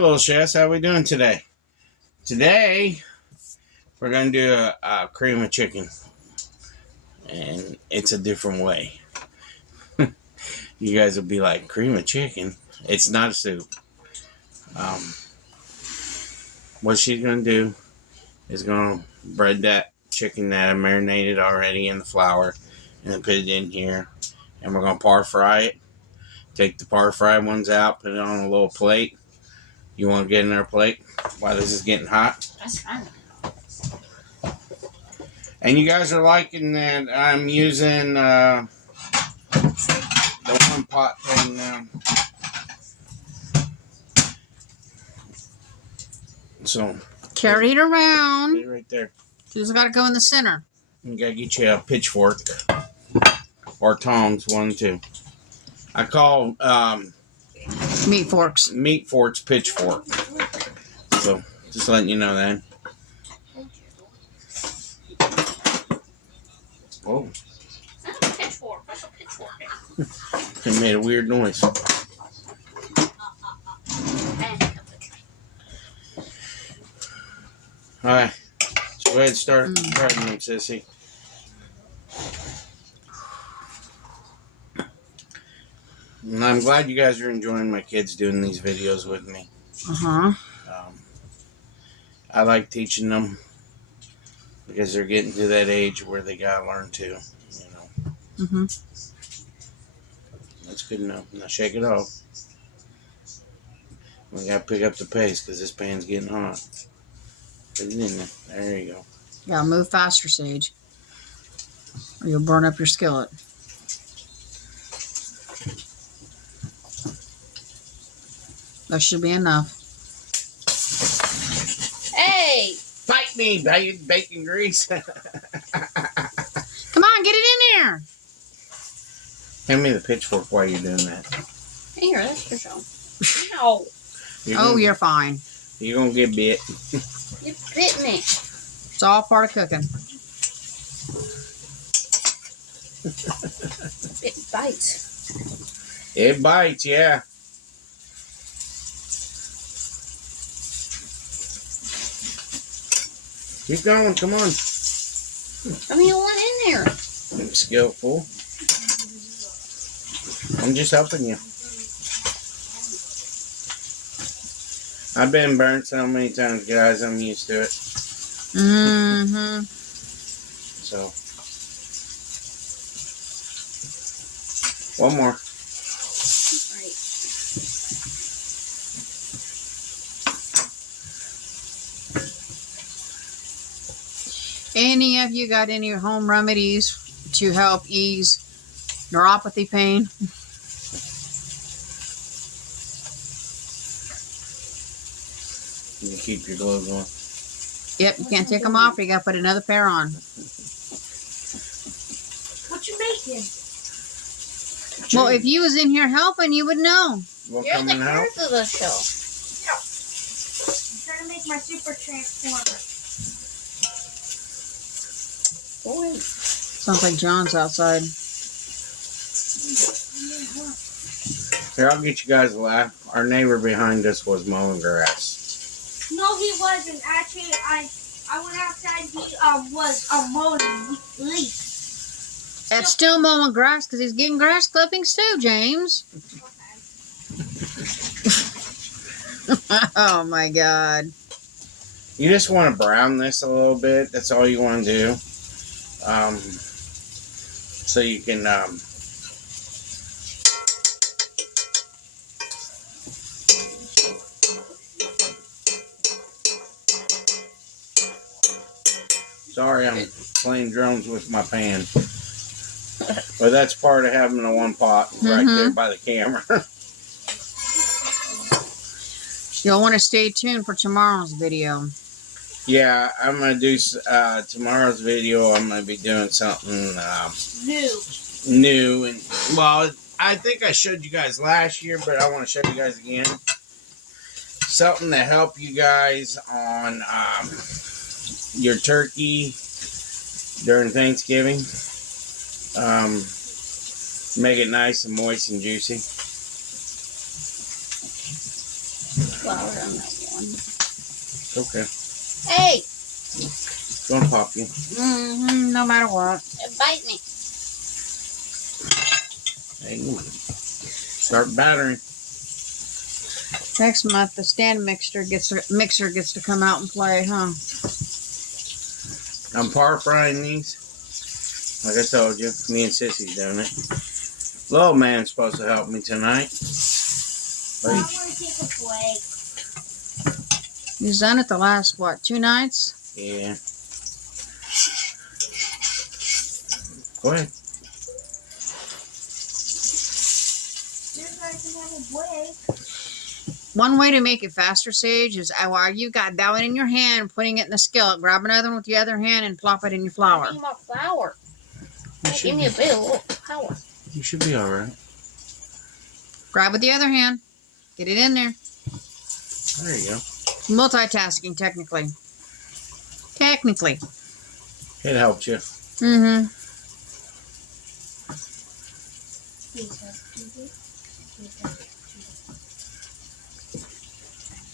Little Chess. How we doing today? Today, we're going to do a cream of chicken. And it's a different way. You guys will be like, cream of chicken? It's not a soup. What she's going to do is going to bread that chicken that I marinated already in the flour. And then put it in here. And we're going to par fry it. Take the par fried ones out. Put it on a little plate. You want to get in our plate while this is getting hot? That's fine. And you guys are liking that I'm using the one pot thing now. So carry it around. Put it right there. Just got to go in the center. You gotta get you a pitchfork or tongs, one, two. I call meat forks pitchfork. So just letting you know that. Whoa. That's a pitchfork. That's a pitchfork. It made a weird noise. Alright. So go ahead and start cutting them, sissy. And I'm glad you guys are enjoying my kids doing these videos with me. I like teaching them because they're getting to that age where they gotta learn to, you know. That's good enough. Now shake it off. We gotta pick up the pace because this pan's getting hot. Put it in there. There you go. Yeah, move faster, Sage, or you'll burn up your skillet. That should be enough. Hey! Fight me, bacon grease. Come on, get it in there. Hand me the pitchfork while you're doing that. Here, that's your show. No. You're fine. You're gonna get bit. You bit me. It's all part of cooking. It bites. It bites, yeah. Keep going, come on. I mean, one in there. I'm skillful. I'm just helping you. I've been burnt so many times, guys. I'm used to it. So, one more. Right. Any of you got any home remedies to help ease neuropathy pain? You can keep your gloves on. Yep, you can't take them off. You got to put another pair on. What you making? Well, if you was in here helping, you would know. You're the nerd of the show. I'm trying to make my super transformer. Boy. Sounds like John's outside. Here, I'll get you guys a laugh. Our neighbor behind us was mowing grass. No, he wasn't. Actually, I went outside. He was mowing leaves. That's still mowing grass because he's getting grass clippings too, James. Oh my God. You just want to brown this a little bit. That's all you want to do. So you can sorry, I'm playing drones with my pan. But that's part of having a one pot right there by the camera. You'll want to stay tuned for tomorrow's video. Yeah, I'm going to do tomorrow's video. I'm going to be doing something new. And well, I think I showed you guys last year, but I want to show you guys again. Something to help you guys on your turkey during Thanksgiving. Make it nice and moist and juicy. Flour on Okay. Hey, It's gonna pop you. No matter what. it bite me. Hey, start battering. Next month, the stand mixer gets to come out and play, huh? I'm par frying these. Like I told you, me and Sissy's doing it. Little man's supposed to help me tonight. I want to take a break. He's done it the last, what, 2 nights? Yeah. Go ahead. You guys can have a break. One way to make it faster, Sage, is while you got that one in your hand, putting it in the skillet, grab another one with the other hand and plop it in your flour. I need more flour. Give me a bit of little flour. You should be alright. Grab with the other hand. Get it in there. There you go. Multitasking, technically. Technically. It helped you. Mm-hmm.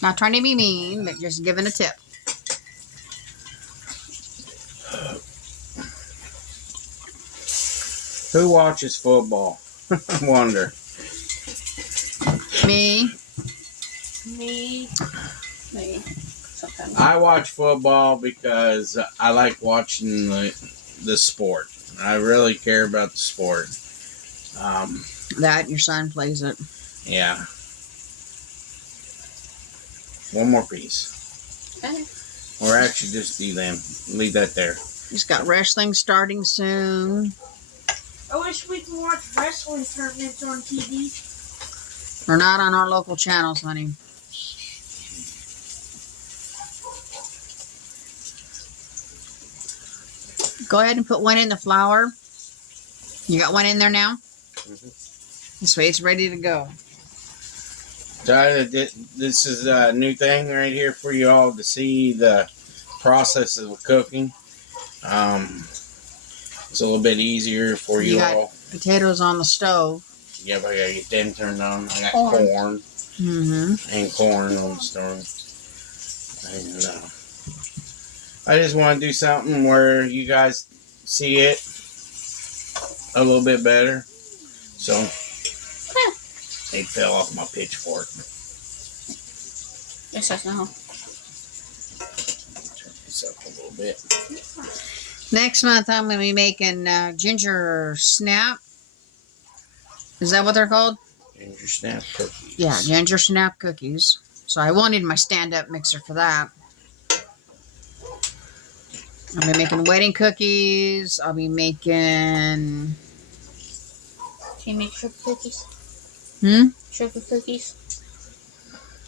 Not trying to be mean, but just giving a tip. Who watches football? I wonder. Me. Me. Sometimes. I watch football because I like watching the sport. I really care about the sport. That and your son plays it. Yeah. One more piece. Okay. Or actually just do them. Leave that there. He's got wrestling starting soon. I wish we could watch wrestling tournaments on TV. We're not on our local channels, honey. Go ahead and put one in the flour. You got one in there now? This way it's ready to go. This is a new thing right here for you all to see the process of cooking. It's a little bit easier for you all. Potatoes on the stove. Yeah, but I gotta get them turned on. I got Corn. corn and corn on the stove. And I just want to do something where you guys see it a little bit better. So they fell off my pitchfork. Yes, I know. Turn this up a little bit. Next month I'm going to be making ginger snap. Is that what they're called? Ginger snap cookies. Yeah, ginger snap cookies. So I will need my stand-up mixer for that. I'll be making wedding cookies. I'll be making... Can you make sugar cookies? Sugar cookies?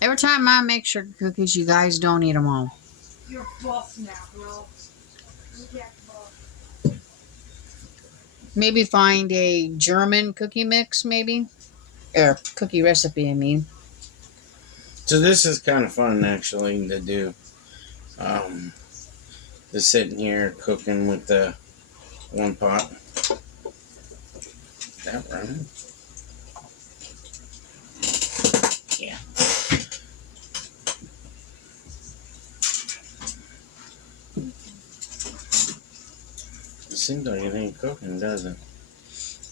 Every time I make sugar cookies, you guys don't eat them all. You're buff now, bro. Maybe find a German cookie mix, maybe. Or cookie recipe, I mean. So this is kind of fun, actually, to do. Just sitting here cooking with the one pot. Is that right? Yeah. It seems like it ain't cooking, does it?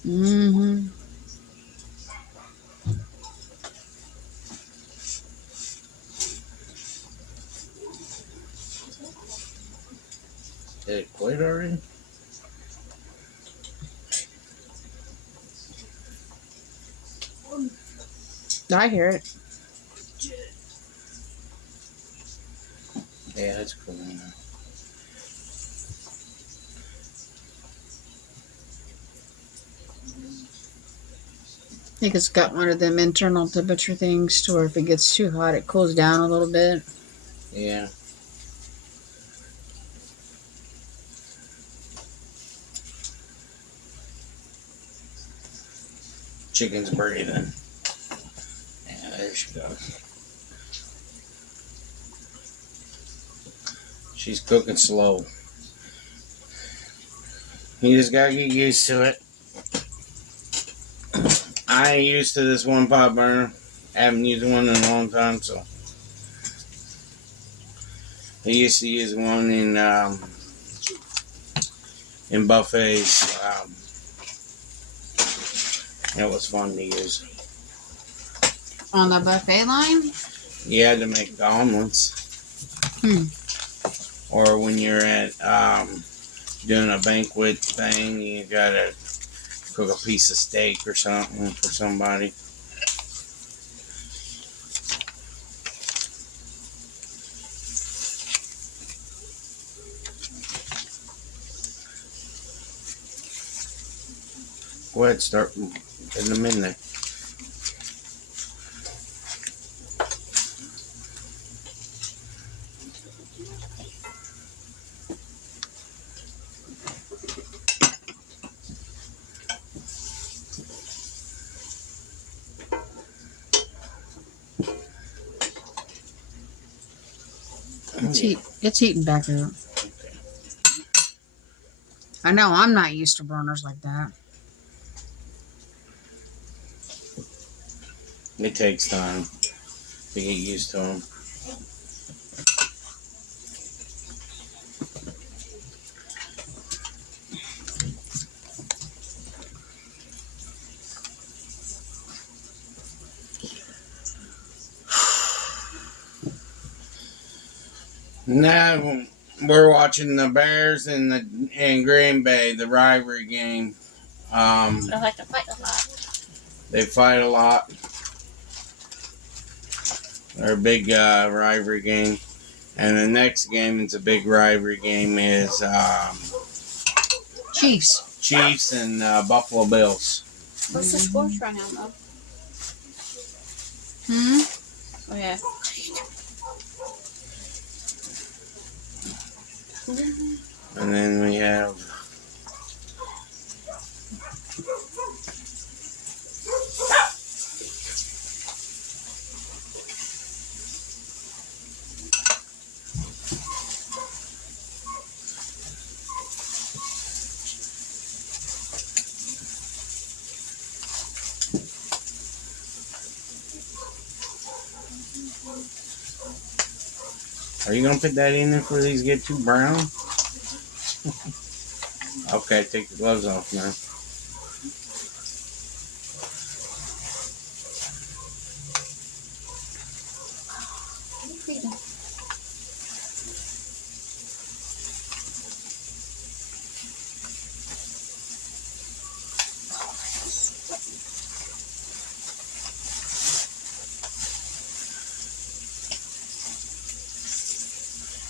Mm-hmm. Did it quit already? I hear it. Yeah, it's cool now. I think it's got one of them internal temperature things to where if it gets too hot, it cools down a little bit. Yeah. Chicken's breathing. Yeah, there she goes. She's cooking slow. You just gotta get used to it. I ain't used to this one pot burner. Haven't used one in a long time, so They used to use one in buffets. It was fun to use. On the buffet line? You had to make the omelets. Or when you're at doing a banquet thing, you gotta cook a piece of steak or something for somebody. Go ahead, start putting them in there. It's heating back up. I know I'm not used to burners like that. It takes time to get used to them. Now we're watching the Bears and Green Bay, the rivalry game. They like to fight a lot. They fight a lot. They're a big rivalry game. And the next game is a big rivalry game is Chiefs and Buffalo Bills. What's the scores right now, though? Oh, yeah. And then we have Are you gonna put that in there before these get too brown? Okay, take the gloves off now.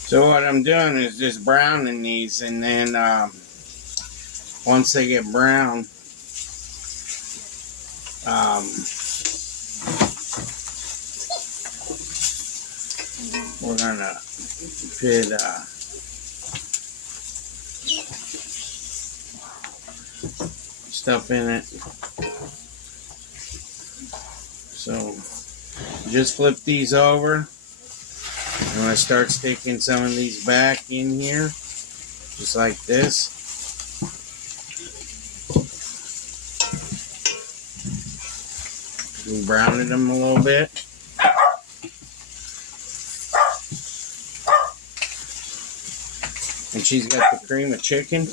So what I'm doing is just browning these, and then once they get brown, we're gonna put stuff in it. So just flip these over. I'm going to start sticking some of these back in here, just like this. And browning them a little bit. And she's got the cream of chicken.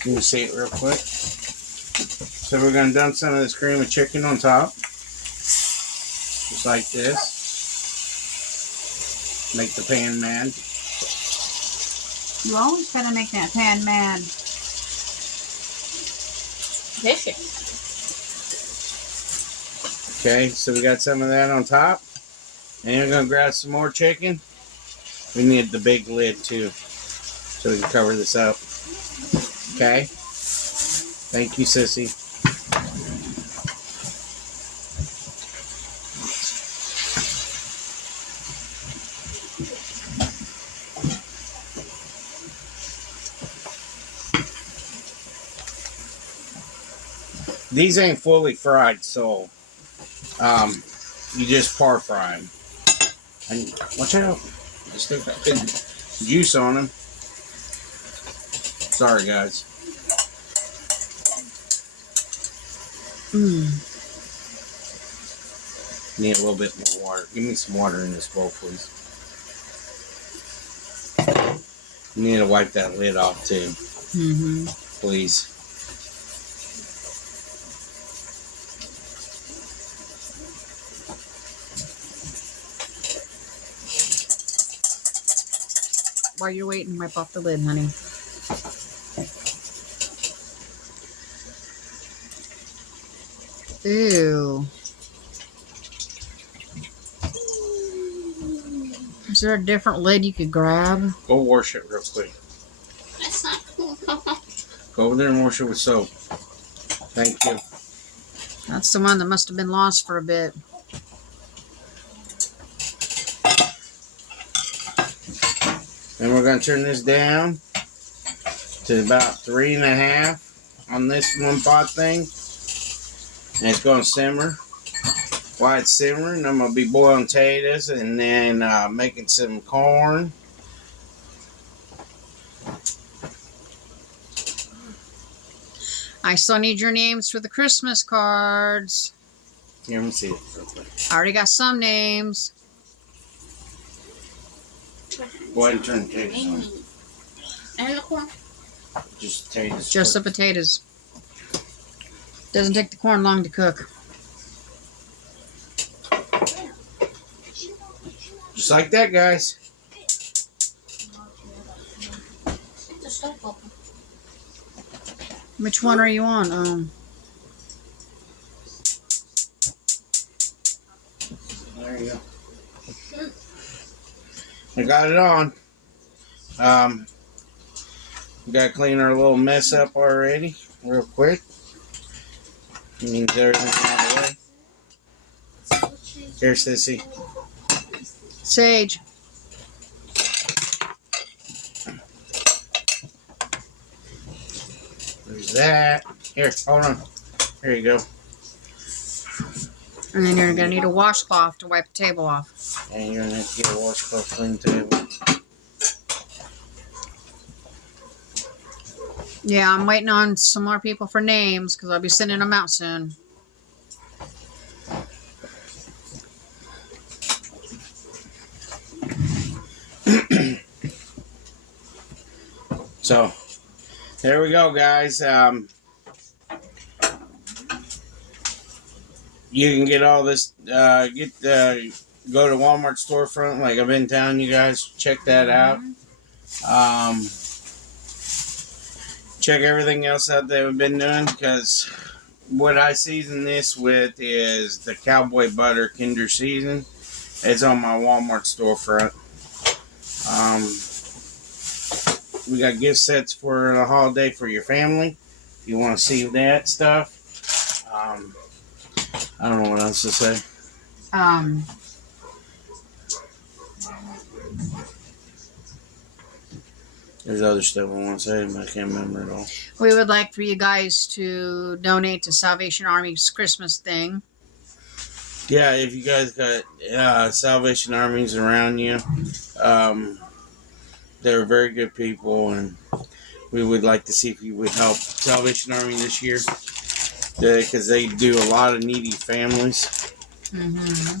Can you see it real quick? So we're going to dump some of this cream of chicken on top. Just like this. Make the pan mad. You always gotta make that pan mad. Vicious. Okay, so we got some of that on top. And we're gonna grab some more chicken. We need the big lid too, so we can cover this up. Okay? Thank you, sissy. These ain't fully fried, so you just par fry them. And watch out, I still got good juice on them. Sorry, guys. Need a little bit more water. Give me some water in this bowl, please. You need to wipe that lid off too. Mm-hmm. Please. While you're waiting, wipe off the lid, honey. Ew. Is there a different lid you could grab? Go wash it real quick. That's not cool. Go over there and wash it with soap. Thank you. That's the one that must have been lost for a bit. And we're going to turn this down to about 3.5 on this one pot thing. And it's going to simmer. While it's simmering, I'm going to be boiling potatoes and then making some corn. I still need your names for the Christmas cards. Here, let me see it real quick. I already got some names. Go ahead and turn the potatoes on. And the corn. Just potatoes. Just the potatoes. Doesn't take the corn long to cook. Just like that, guys. The stove open. Which one are you on? There you go. I got it on. We got to clean our little mess up already, real quick. Means everything out of the way. Here, Sissy. Sage. There's that. Here, hold on. There you go. And then you're going to need a washcloth to wipe the table off. And you're going to have to get a washcloth clean table. Yeah, I'm waiting on some more people for names because I'll be sending them out soon. So, there we go, guys. You can get all this, go to Walmart Storefront, like I've been telling you guys. Check that out. Check everything else out that we've been doing, because what I season this with is the Cowboy Butter Kinder Season. It's on my Walmart Storefront. We got gift sets for the holiday for your family. If you want to see that stuff. I don't know what else to say. There's other stuff I want to say, but I can't remember it all. We would like for you guys to donate to Salvation Army's Christmas thing. Yeah, if you guys got Salvation Armies around you, they're very good people, and we would like to see if you would help Salvation Army this year, because they do a lot of needy families. Mm-hmm.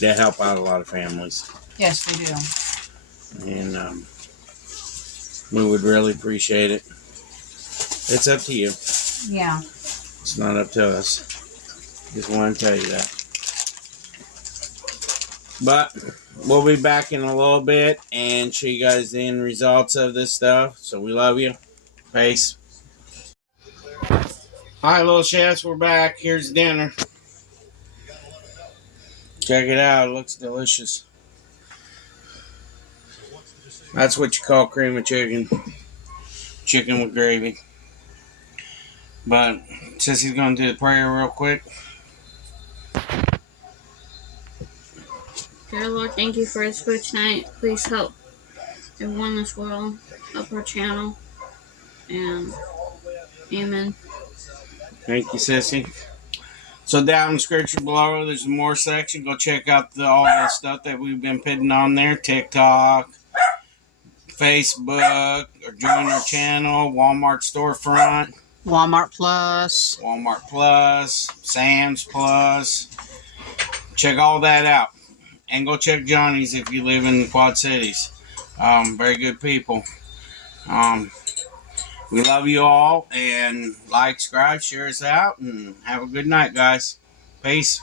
They help out a lot of families, Yes, they do. and we would really appreciate it. It's up to you. Yeah. It's not up to us. Just want to tell you that. But we'll be back in a little bit and show you guys the end results of this stuff. So we love you. Peace. Hi, little chefs. We're back. Here's dinner. Check it out. It looks delicious. That's what you call cream of chicken. Chicken with gravy. But Sissy's going to do the prayer real quick. Dear Lord, thank you for this food tonight. Please help everyone in this world. Help our channel. And amen. Thank you, Sissy. So down in the description below, there's more section. Go check out all the stuff that we've been putting on there. TikTok, Facebook, or join our channel. Walmart Storefront. Walmart Plus. Walmart Plus. Sam's Plus. check all that out. And go check Johnny's if you live in the Quad Cities. Very good people. We love you all, and like, subscribe, share us out, and have a good night, guys. Peace.